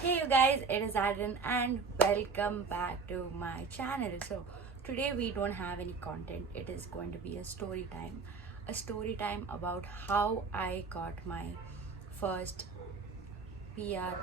Hey you guys, it is Arden and welcome back to my channel. So today we don't have any content. It is going to be a story time. A story time about how I got my first PR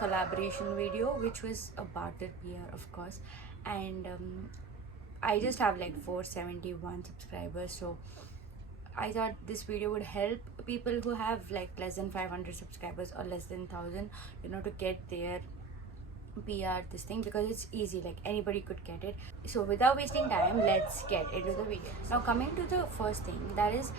collaboration video, which was a barter PR of course. And I just have like 471 subscribers, so I thought this video would help people who have like less than 500 subscribers or less than 1000, to get their PR this thing, because it's easy, like anybody could get it. So without wasting time, let's get into the video. Now coming to the first thing, that is,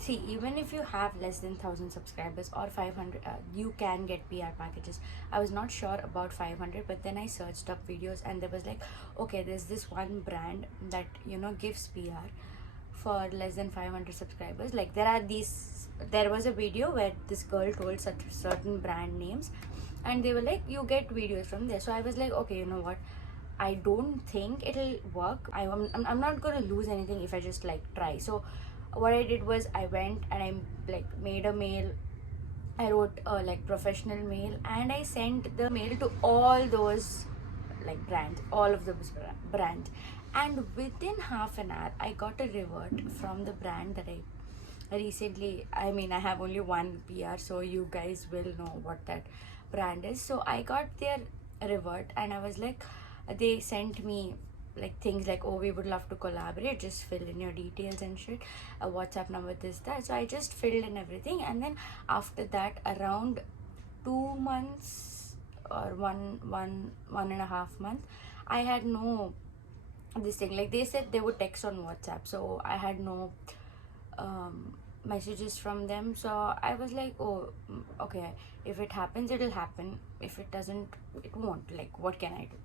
see, even if you have less than 1000 subscribers or 500, you can get PR packages. I was not sure about 500, but then I searched up videos and there was like, okay, there's this one brand that gives PR for less than 500 subscribers. Like there was a video where this girl told such certain brand names and they were like, you get videos from there. So I was like, okay, you know what, I don't think it'll work. I'm not gonna lose anything if I just like try. So what I did was I went and I like made a mail. I wrote a like professional mail and I sent the mail to all those like brands, all of those brands. And within half an hour, I got a revert from the brand that I recently, I mean, I have only one PR, so you guys will know what that brand is. So I got their revert and I was like, they sent me like things like, oh, we would love to collaborate, just fill in your details and shit, a WhatsApp number, this, that. So I just filled in everything, and then after that, around 2 months or one and a half month, I had no this thing. Like they said they would text on WhatsApp, so I had no messages from them. So I was like, oh, okay, if it happens, it'll happen. If it doesn't, it won't. Like, what can I do?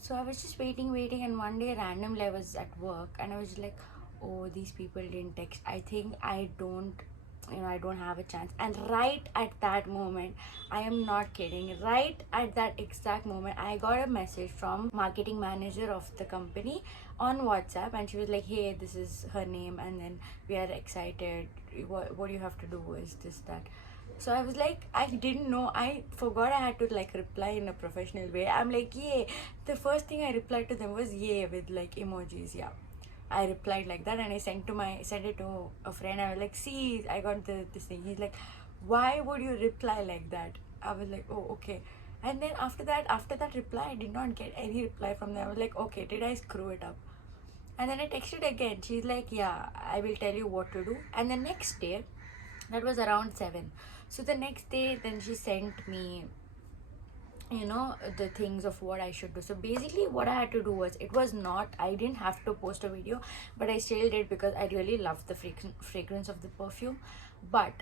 So I was just waiting, and one day randomly I was at work and I was just like, oh, these people didn't text. I think I don't, I don't have a chance. And right at that moment, I am not kidding, right at that exact moment, I got a message from marketing manager of the company on WhatsApp, and she was like, hey, this is her name, and then we are excited. What you have to do is this, that. So I was like, I didn't know, I forgot I had to like reply in a professional way. I'm like, yay. The first thing I replied to them was yay with like emojis. Yeah, I replied like that, and I sent it to a friend. I was like, see, I got this thing. He's like, why would you reply like that? I was like, oh, okay. And then after that reply, I did not get any reply from them. I was like, okay, did I screw it up? And then I texted again. She's like, yeah, I will tell you what to do. And the next day, that was around 7. So the next day, then she sent me the things of what I should do. So basically what I had to do was, it was not, I didn't have to post a video, but I still did because I really loved the fragrance of the perfume. But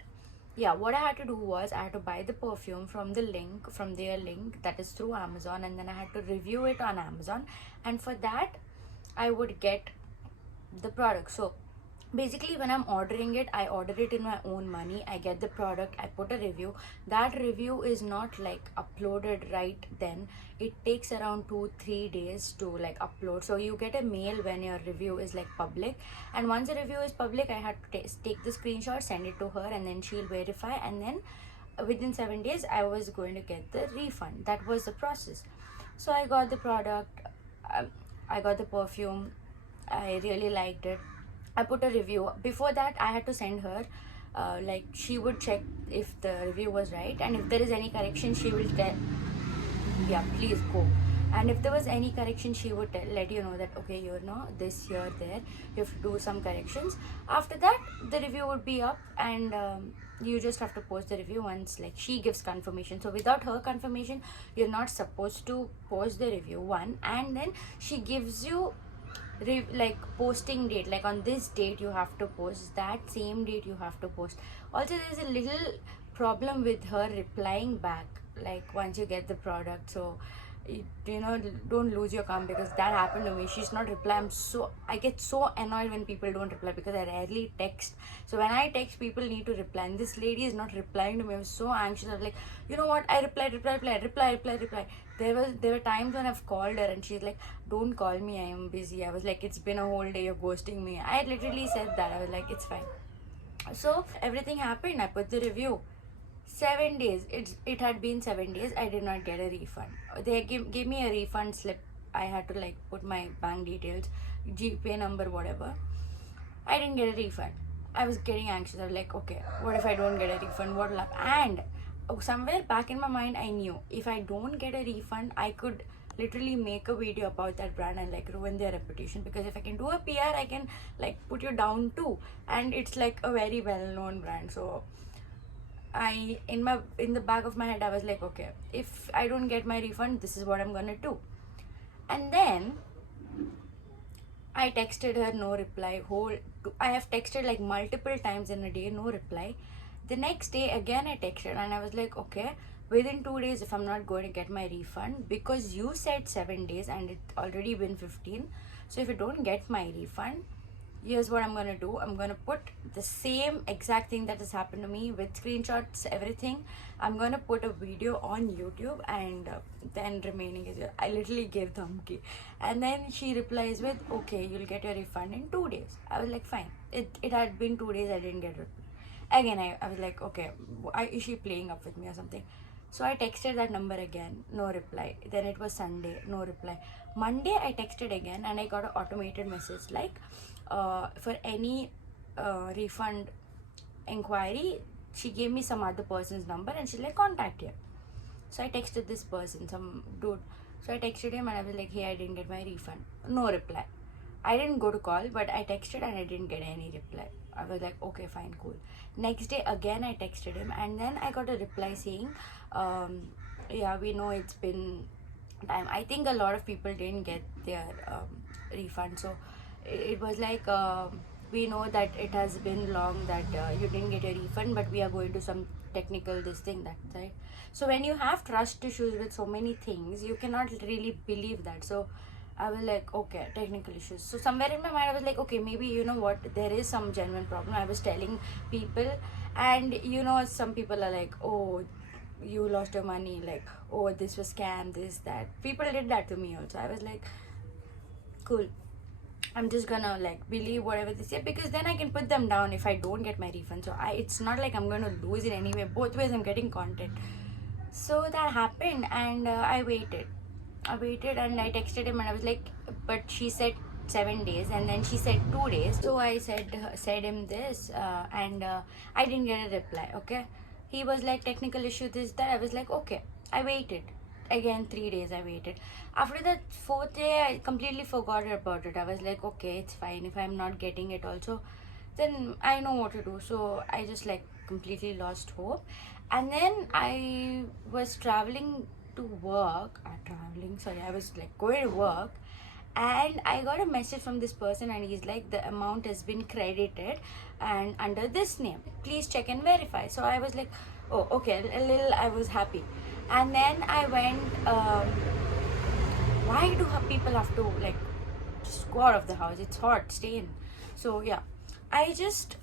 yeah, what I had to do was I had to buy the perfume from their link, that is through Amazon, and then I had to review it on Amazon, and for that I would get the product. So basically when I'm ordering it, I order it in my own money, I get the product, I put a review. That review is not like uploaded right then. It takes around 2-3 days to like upload. So you get a mail when your review is like public, and once the review is public, I had to take the screenshot, send it to her, and then she'll verify, and then within 7 days I was going to get the refund. That was the process. So I got the product, I got the perfume, I really liked it. I put a review. Before that, I had to send her, like she would check if the review was right, and if there is any correction, she will tell. Yeah, please go. And if there was any correction, she would let you know that, okay, this here, there, you have to do some corrections. After that, the review would be up, and you just have to post the review once like she gives confirmation. So without her confirmation, you're not supposed to post the review, one. And then she gives you like posting date, like on this date you have to post, that same date you have to post. Also, there's a little problem with her replying back like once you get the product. So don't lose your calm, because that happened to me. She's not reply. I get so annoyed when people don't reply, because I rarely text. So when I text, people need to reply, and this lady is not replying to me. I was so anxious. I was like, you know what, I reply. There were times when I've called her and she's like, don't call me, I am busy. I was like, it's been a whole day, you're ghosting me. I literally said that. I was like, it's fine. So everything happened. I put the review. 7 days. It had been 7 days. I did not get a refund. They gave me a refund slip. I had to like put my bank details, GPay number, whatever. I didn't get a refund. I was getting anxious. I was like, okay, what if I don't get a refund? What will happen? And somewhere back in my mind, I knew if I don't get a refund, I could literally make a video about that brand and like ruin their reputation. Because if I can do a PR, I can like put you down too. And it's like a very well-known brand. So in the back of my head, I was like, okay, if I don't get my refund, this is what I'm gonna do. And then I texted her, no reply. I have texted like multiple times in a day, no reply. The next day again I texted and I was like, okay, within 2 days if I'm not going to get my refund, because you said 7 days and it's already been 15. So if you don't get my refund, here's what I'm gonna do. I'm gonna put the same exact thing that has happened to me with screenshots, everything. I'm gonna put a video on YouTube, and then remaining is I literally gave dhamki. And then she replies with, okay, you'll get your refund in 2 days. I was like, fine. It had been 2 days, I didn't get it. Again, I was like, okay, is she playing up with me or something? So I texted that number again, no reply. Then it was Sunday, no reply. Monday I texted again and I got an automated message like, for any refund inquiry. She gave me some other person's number and she's like, contact here. So I texted this person, some dude. So I texted him and I was like, hey, I didn't get my refund. No reply. I didn't go to call, but I texted and I didn't get any reply. I was like, okay, fine, cool. Next day again I texted him and then I got a reply saying, yeah, we know it's been time. I think a lot of people didn't get their refund. So it was like, we know that it has been long that you didn't get a refund, but we are going to some technical this thing, that, right? So when you have trust issues with so many things, you cannot really believe that. So I was like, okay, technical issues. So somewhere in my mind, I was like, okay, maybe you know what, there is some genuine problem. I was telling people, and you know, some people are like, oh, you lost your money, like, oh, this was scam, this, that. People did that to me also. I was like, cool. I'm just gonna like believe whatever they say, because then I can put them down if I don't get my refund. So it's not like I'm gonna lose it anyway. Both ways I'm getting content. So that happened, and I waited and I texted him and I was like, but she said 7 days and then she said 2 days. So I said him this, and I didn't get a reply. Okay, he was like, technical issue, this, that. I was like, okay. I waited again, 3 days I waited. After that fourth day I completely forgot about it. I was like, okay, it's fine. If I'm not getting it also, then I know what to do. So I just like completely lost hope. And then I was traveling to work, I was like going to work, and I got a message from this person and he's like, the amount has been credited and under this name, please check and verify. So I was like, oh, okay, a little, I was happy. And then I went, why do people have to like just go out of the house? It's hot, stay in. So yeah, I just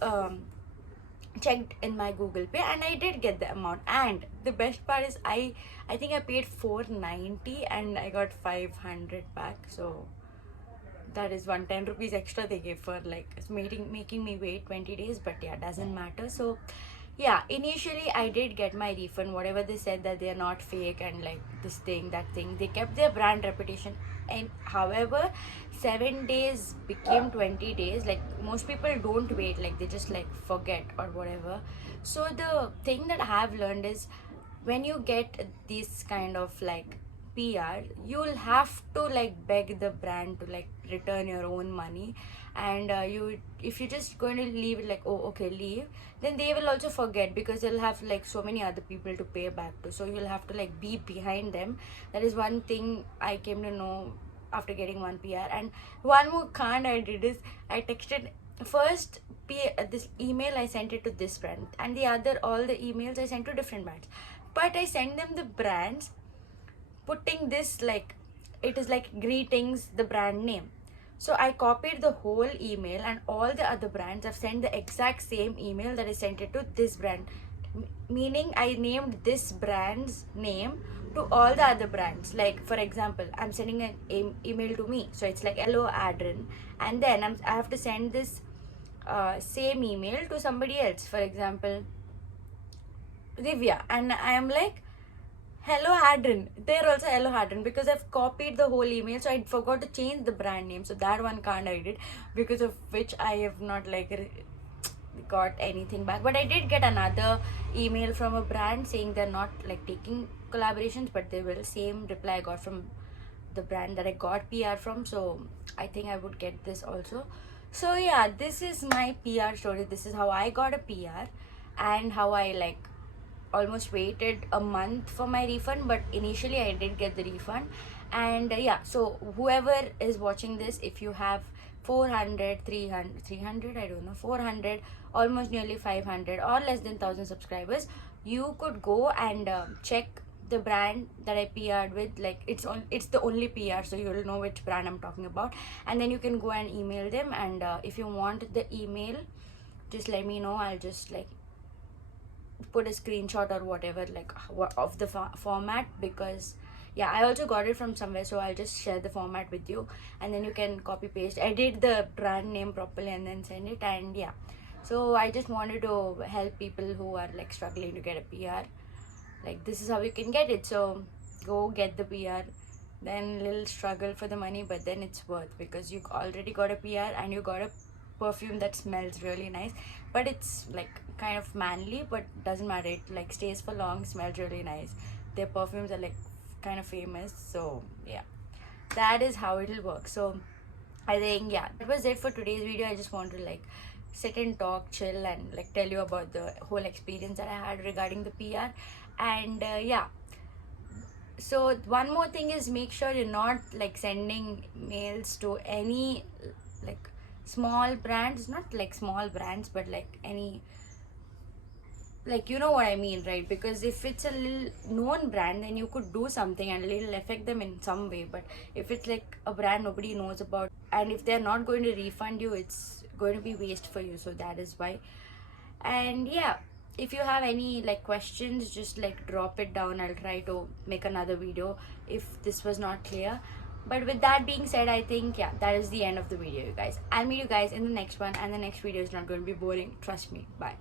checked in my Google Pay and I did get the amount. And the best part is I think I paid 490 and I got 500 back. So that is 110 rupees extra they gave for like making me wait 20 days. But yeah, doesn't matter. So yeah, initially I did get my refund, whatever they said that they are not fake and like this thing, that thing. They kept their brand reputation. And however, 7 days became 20 days. Like most people don't wait, like they just like forget or whatever. So the thing that I have learned is, when you get this kind of like PR, you'll have to like beg the brand to like return your own money. And if you're just going to leave it like, oh, okay, leave, then they will also forget, because they'll have like so many other people to pay back to. So you'll have to like be behind them. That is one thing I came to know after getting one PR. And one more con I did is, I texted first this email, I sent it to this brand, and the other, all the emails I sent to different brands. But I sent them the brands putting this like, it is like greetings, the brand name. So I copied the whole email, and all the other brands have sent the exact same email that I sent it to this brand. Meaning I named this brand's name to all the other brands. Like for example, I'm sending an email to me, so it's like, hello Adrian, and then I have to send this same email to somebody else. For example, Divya, and I am like, hello Hadron. They're also hello Hadron because I've copied the whole email, so I forgot to change the brand name. So that one can't I did, because of which I have not like got anything back. But I did get another email from a brand saying they're not like taking collaborations, but they will. Same reply I got from the brand that I got PR from. So I think I would get this also. So yeah, this is my PR story. This is how I got a PR and how I like almost waited a month for my refund, but initially I did get the refund. And yeah, so whoever is watching this, if you have 400, 300, 300, I don't know, 400, almost nearly 500 or less than 1000 subscribers, you could go and check the brand that I PR'd with. Like it's the only PR, so you'll know which brand I'm talking about. And then you can go and email them, and if you want the email, just let me know. I'll just like put a screenshot or whatever, like of the format, because yeah, I also got it from somewhere, so I'll just share the format with you, and then you can copy paste, edit the brand name properly, and then send it. And yeah, so I just wanted to help people who are like struggling to get a PR. Like this is how you can get it. So go get the PR, then little struggle for the money, but then it's worth, because you already got a PR and you got a perfume that smells really nice, but it's like kind of manly, but doesn't matter, it like stays for long, smells really nice. Their perfumes are like kind of famous. So yeah, that is how it'll work. So I think yeah, that was it for today's video. I just want to like sit and talk, chill, and like tell you about the whole experience that I had regarding the PR. And yeah, so one more thing is, make sure you're not like sending mails to any like small brands, not like small brands, but like any, like you know what I mean, right? Because if it's a little known brand, then you could do something and it'll affect them in some way. But if it's like a brand nobody knows about, and if they're not going to refund you, it's going to be waste for you. So that is why. And yeah, if you have any like questions, just like drop it down. I'll try to make another video if this was not clear. But with that being said, I think yeah, that is the end of the video, you guys. I'll meet you guys in the next one, and the next video is not going to be boring, trust me. Bye.